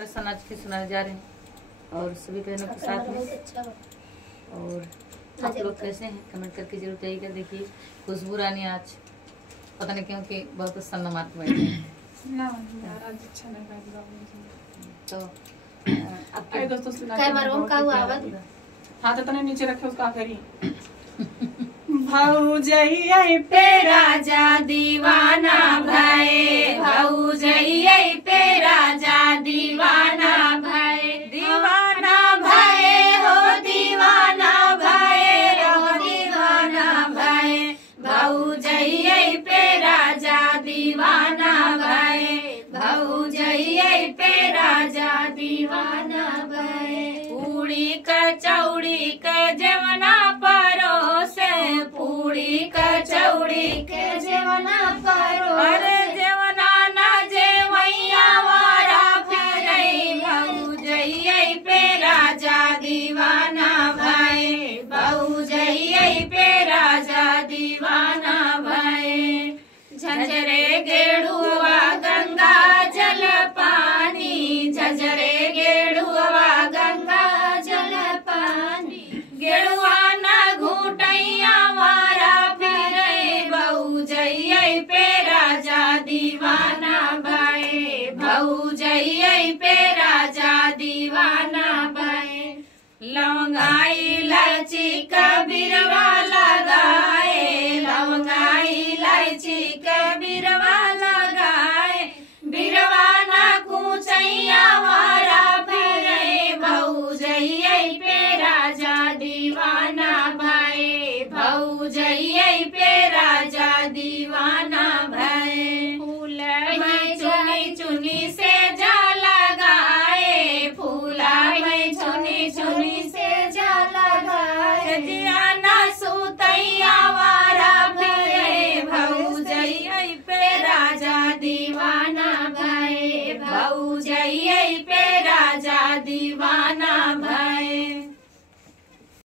आज की सुनाने जा रहे हैं और सभी बहनों के साथ में। और आप लोग कैसे हैं कमेंट करके जरूर बताइएगा। देखिए खुशबू रानी आज पता नहीं क्यों कि बहुत सन्ना मार्क बैठे हैं तो आपके दोस्तों सुना हाँ तो तने नीचे रखे उसका करी भौजैया पे राजा दीवाना भय भौजैया पे राजा दीवाना भय दीवाना भय हो दीवाना भय हो दीवाना भय भौजैया पे राजा दीवाना भय भौजैया पे राजा दीवाना भय पूड़ी कचौड़ी के जवना परोसे पूड़ी कचौड़ी के जवना परो अरे जवना ना जेवैया वारा फिरई भौजैया पे राजा दीवाना भय भौजैया पे राजा दीवाना भय झंझरे गेड़ुआ गंगा जल पानी झंझरे गेड़ुआ गंगा जल पानी गेड़ुआ न घूटैया मारा फिरे भौजैया पे राजा दीवाना भय भौजैया पे राजा दीवाना भय लौंगाई इलायची कबीरवा